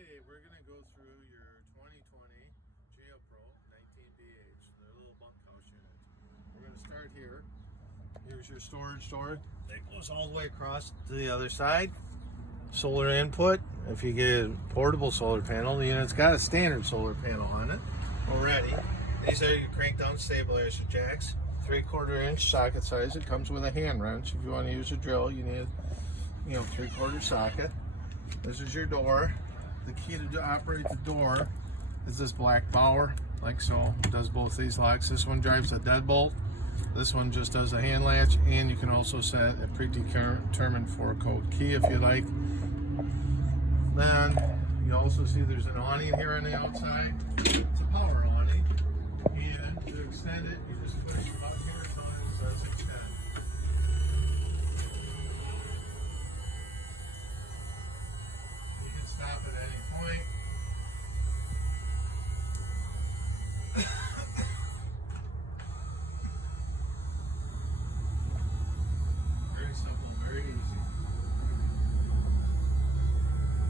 Today we're going to go through your 2020 Geo Pro 19BH, their little bunkhouse unit. We're going to start here. Here's your storage door that goes all the way across to the other side. Solar input. If you get a portable solar panel, the unit's got a standard solar panel on it already. These are your crank down stabilizer jacks. 3/4 inch socket size. It comes with a hand wrench. If you want to use a drill, you need 3/4 socket. This is your door. The key to operate the door is this black bower, like so. It does both these locks. This one drives a deadbolt. This one just does a hand latch, and you can also set a predetermined 4-code key if you like. Then you also see there's an awning here on the outside. It's a power awning, and to extend it, you just push the button here so it does extend. You can stop at any point. Very simple, very easy.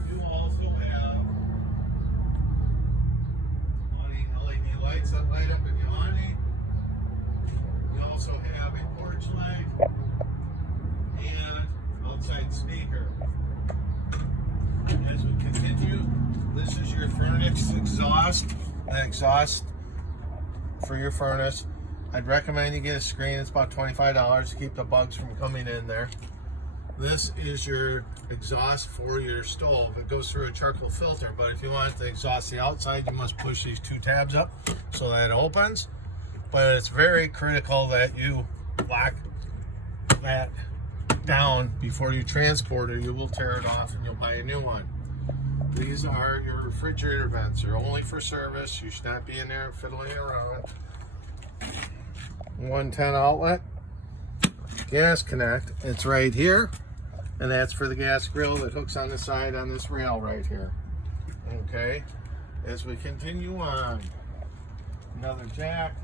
You also have awning LED lights that light up in the awning. You also have a porch light and outside speaker. As we continue, this is your furnace exhaust. The exhaust for your furnace. I'd recommend you get a screen. It's about $25 to keep the bugs from coming in there. This is your exhaust for your stove. It goes through a charcoal filter, but if you want to exhaust the outside, you must push these two tabs up so that it opens. But it's very critical that you lock that down before you transport it. You will tear it off and you'll buy a new one. These are your refrigerator vents. They're only for service. You should not be in there fiddling around. 110 outlet. Gas connect. It's right here. And that's for the gas grill that hooks on the side on this rail right here. Okay. As we continue on, another jack.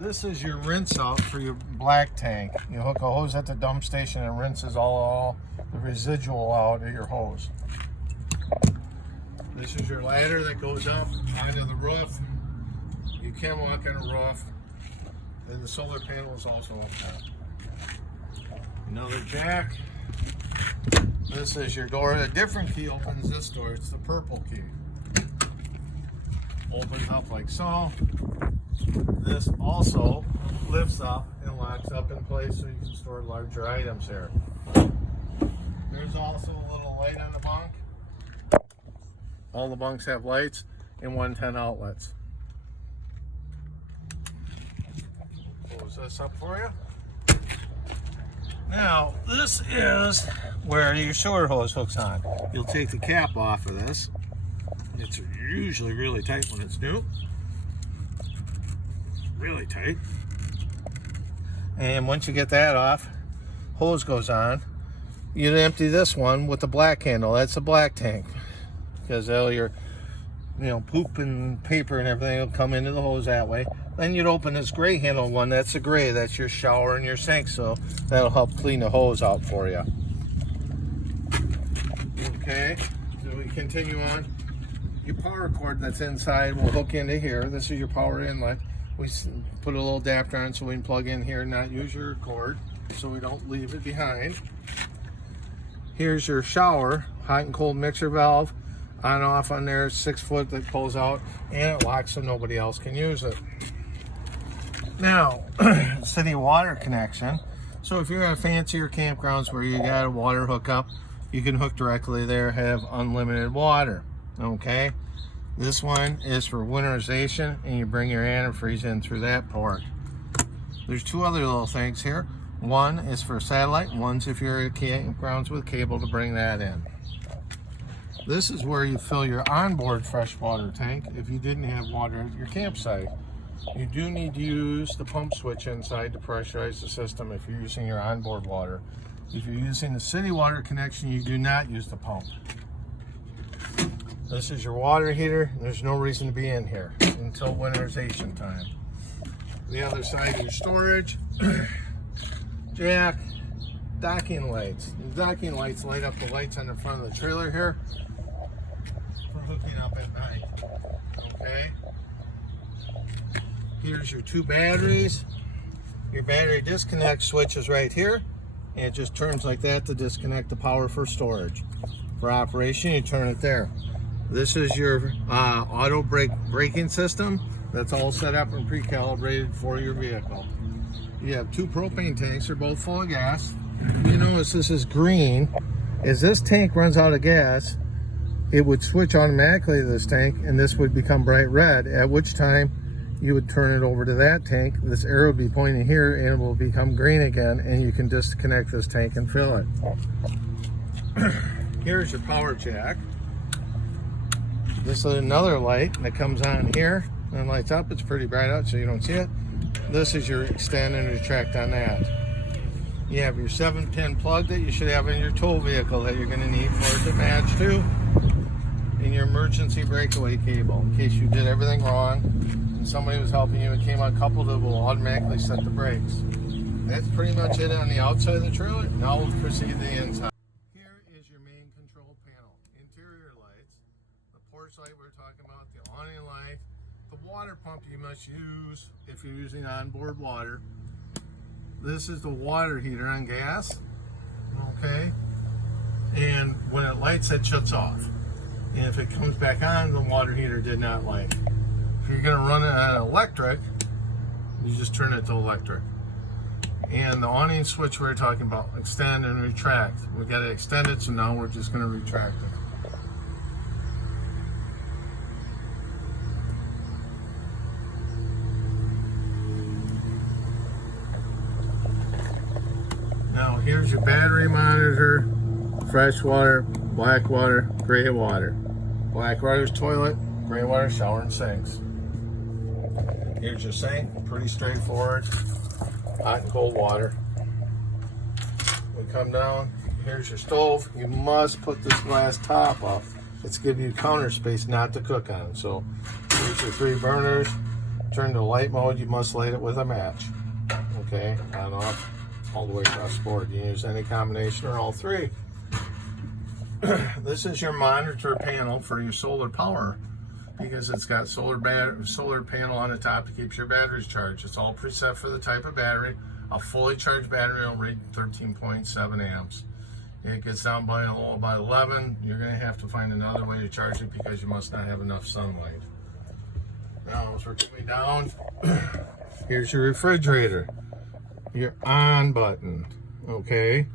This is your rinse out for your black tank. You hook a hose at the dump station and rinses all the residual out of your hose. This is your ladder that goes up onto the roof. You can walk on a roof. And the solar panel is also up there. Another jack. This is your door. A different key opens this door. It's the purple key. Opens up like so. This also lifts up and locks up in place so you can store larger items here. There's also a little light on the bunk. All the bunks have lights and 110 outlets. Close this up for you. Now, this is where your sewer hose hooks on. You'll take the cap off of this. It's usually really tight when it's new. Really tight. And once you get that off, hose goes on. You'd empty this one with the black handle. That's the black tank. Because all your poop and paper and everything will come into the hose that way. Then you'd open this gray handle one. That's the gray. That's your shower and your sink. So that'll help clean the hose out for you. Okay, so we continue on. Your power cord that's inside will hook into here. This is your power inlet. We put a little adapter on so we can plug in here and not use your cord so we don't leave it behind. Here's your shower, hot and cold mixer valve. On off on there, 6 foot that pulls out, and it locks so nobody else can use it. Now, city water connection. So if you're at fancier campgrounds where you got a water hookup, you can hook directly there, have unlimited water. Okay, this one is for winterization, and you bring your antifreeze in through that port. There's two other little things here. One is for satellite, one's if you're at campgrounds with cable to bring that in. This is where you fill your onboard freshwater tank if you didn't have water at your campsite. You do need to use the pump switch inside to pressurize the system if you're using your onboard water. If you're using the city water connection, you do not use the pump. This is your water heater. There's no reason to be in here until winterization time. The other side of your storage, jack, docking lights. The docking lights light up the lights on the front of the trailer here. hooking up at night. Okay. Here's your 2 batteries. Your battery disconnect switch is right here. And it just turns like that to disconnect the power for storage. For operation, you turn it there. This is your auto braking system. That's all set up and pre-calibrated for your vehicle. You have 2 propane tanks. They're both full of gas. You notice this is green. As this tank runs out of gas, it would switch automatically to this tank, and this would become bright red, at which time you would turn it over to that tank. This arrow would be pointing here, and it will become green again, and you can disconnect this tank and fill it. Here's your power jack. This is another light that comes on here and lights up. It's pretty bright out, so you don't see it. This is your extend and retract on that. You have your 7-pin plug that you should have in your tow vehicle that you're going to need for it to match to. And your emergency breakaway cable in case you did everything wrong and somebody was helping you and came uncoupled, it will automatically set the brakes. That's pretty much it on the outside of the trailer. Now we'll proceed to the inside. Here is your main control panel. Interior lights, the porch light we're talking about, the awning light, the water pump you must use if you're using onboard water. This is the water heater on gas, okay? And when it lights, it shuts off. And if it comes back on, the water heater did not light. If you're gonna run it on electric, you just turn it to electric. And the awning switch we were talking about, extend and retract. We got it extended, so now we're just gonna retract it. Now here's your battery monitor, fresh water, black water, gray water. Black water's toilet, gray water shower and sinks. Here's your sink, pretty straightforward, hot and cold water. We come down, here's your stove. You must put this glass top up. It's giving you counter space not to cook on. So here's your 3 burners. Turn to light mode, you must light it with a match. Okay, on off, all the way across the board. You can use any combination or all 3. This is your monitor panel for your solar power, because it's got solar panel on the top to keep your batteries charged. It's all preset for the type of battery. A fully charged battery will read 13.7 amps. It gets down by 11. You're going to have to find another way to charge it because you must not have enough sunlight. Now, as we're coming down, here's your refrigerator. Your on button, okay?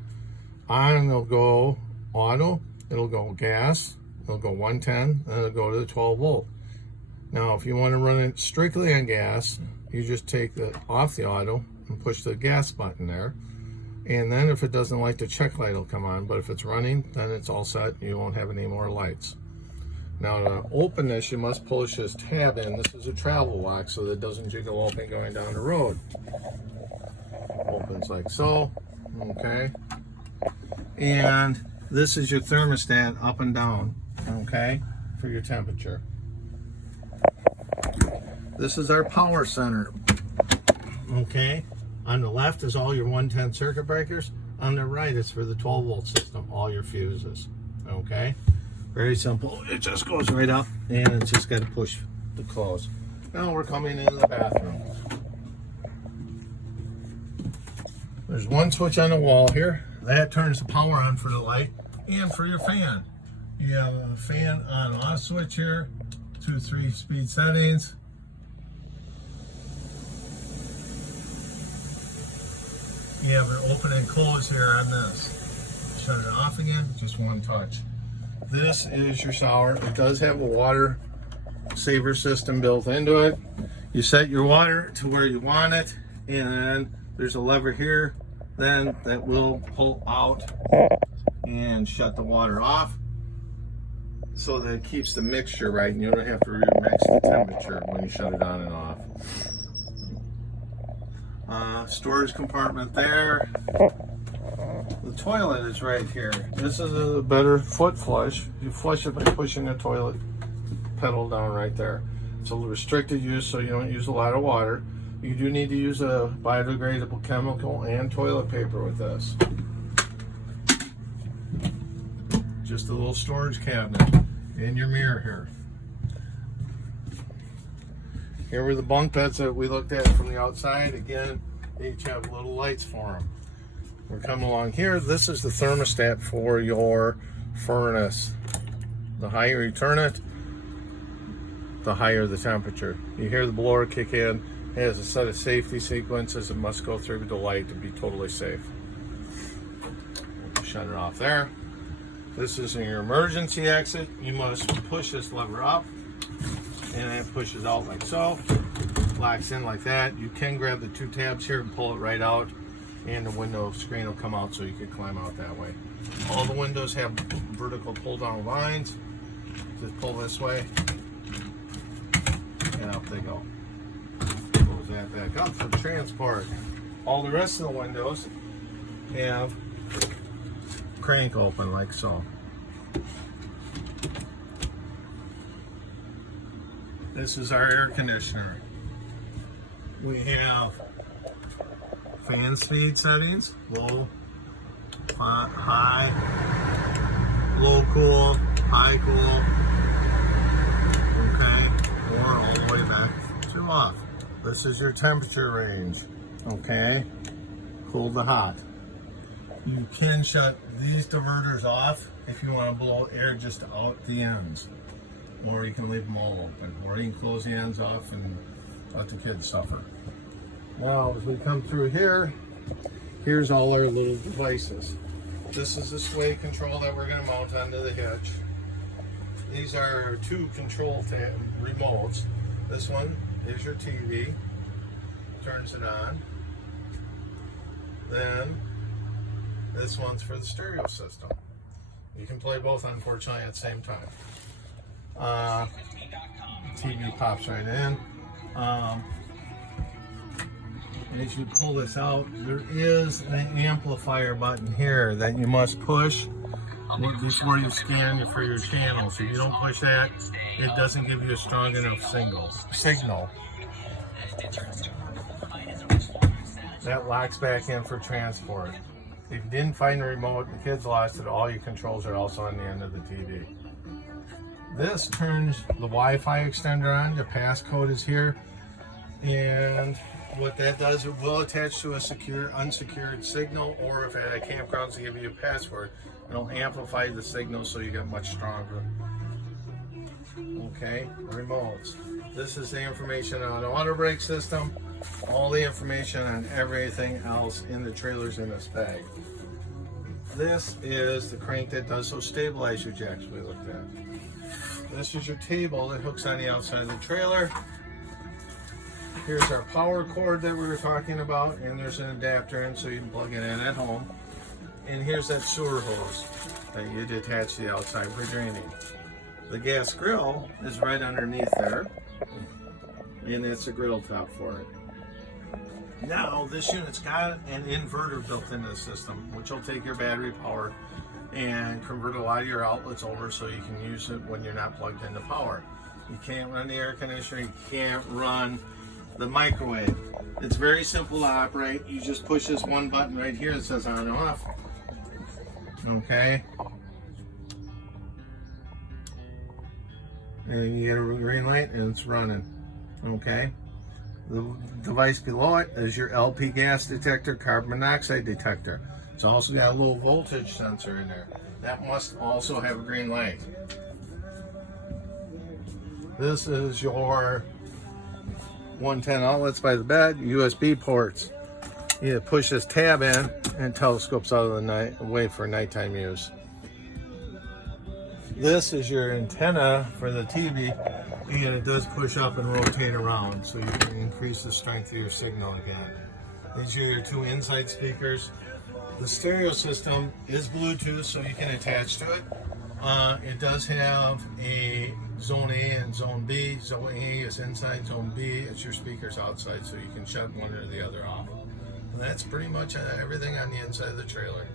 On will go auto, it'll go gas, it'll go 110, and it'll go to the 12 volt. Now, if you want to run it strictly on gas, you just take it off the auto and push the gas button there. And then if it doesn't light, the check light will come on. But if it's running, then it's all set. You won't have any more lights. Now, to open this, you must push this tab in. This is a travel lock, so that it doesn't jiggle open going down the road. Opens like so, okay? And this is your thermostat up and down, okay, for your temperature. This is our power center, okay? On the left is all your 110 circuit breakers. On the right is for the 12 volt system, all your fuses, okay? Very simple. It just goes right up and it's just got to push to close. Now we're coming into the bathroom. There's one switch on the wall here. That turns the power on for the light and for your fan. You have a fan on off switch here, 2 3-speed settings. You have an open and close here on this. Shut it off again, just one touch. This is your shower. It does have a water saver system built into it. You set your water to where you want it, and then there's a lever here then that will pull out and shut the water off so that it keeps the mixture right and you don't have to remix the temperature when you shut it on and off. Storage compartment there. The toilet is right here. This is a better foot flush. You flush it by pushing the toilet pedal down right there. It's a restricted use, so you don't use a lot of water. You do need to use a biodegradable chemical and toilet paper with this. Just a little storage cabinet. And your mirror here. Here were the bunk beds that we looked at from the outside. Again, they each have little lights for them. We're coming along here. This is the thermostat for your furnace. The higher you turn it, the higher the temperature. You hear the blower kick in. It has a set of safety sequences. It must go through the light to be totally safe. Shut it off there. This is your emergency exit. You must push this lever up, and it pushes out like so. Locks in like that. You can grab the two tabs here and pull it right out, and the window screen will come out so you can climb out that way. All the windows have vertical pull down lines. Just pull this way, and up they go. Close that back up for transport. All the rest of the windows have crank open like so. This is our air conditioner. We have fan speed settings, low, high, low cool, high cool, okay, or all the way back to off. This is your temperature range, okay, cool to hot. You can shut these diverters off if you want to blow air just out the ends, or you can leave them all open, or you can close the ends off and let the kids suffer. Now, as we come through here, here's all our little devices. This is the sway control that we're going to mount onto the hitch. These are two control remotes. This one is your TV, turns it on. Then this one's for the stereo system. You can play both, unfortunately, at the same time. TV pops right in. As you pull this out, there is an amplifier button here that you must push before you scan for your channels. If you don't push that, it doesn't give you a strong enough signal. That locks back in for transport. If you didn't find the remote, the kids lost it, all your controls are also on the end of the TV. This turns the Wi-Fi extender on. Your passcode is here. And what that does, it will attach to a secure, unsecured signal, or if at a campground to give you a password, it'll amplify the signal so you get much stronger. Okay, remotes. This is the information on the auto brake system, all the information on everything else in the trailers in this bag. This is the crank that does those stabilizer jacks we looked at. This is your table that hooks on the outside of the trailer. Here's our power cord that we were talking about, and there's an adapter in so you can plug it in at home. And here's that sewer hose that you detach to the outside for draining. The gas grill is right underneath there, and it's a griddle top for it. Now, this unit's got an inverter built into the system, which will take your battery power and convert a lot of your outlets over so you can use it when you're not plugged into power. You can't run the air conditioner, you can't run the microwave. It's very simple to operate. You just push this one button right here that says on and off. Okay. And you get a green light and it's running. Okay. The device below it is your LP gas detector, carbon monoxide detector. It's also got a low voltage sensor in there. That must also have a green light. This is your 110 outlets by the bed, USB ports. You push this tab in and telescopes out of the night away for nighttime use. This is your antenna for the TV, and it does push up and rotate around so you can increase the strength of your signal again. These are your two inside speakers. The stereo system is Bluetooth, so you can attach to it. It does have a Zone A and Zone B. Zone A is inside, Zone B is your speakers outside, so you can shut one or the other off. And that's pretty much everything on the inside of the trailer.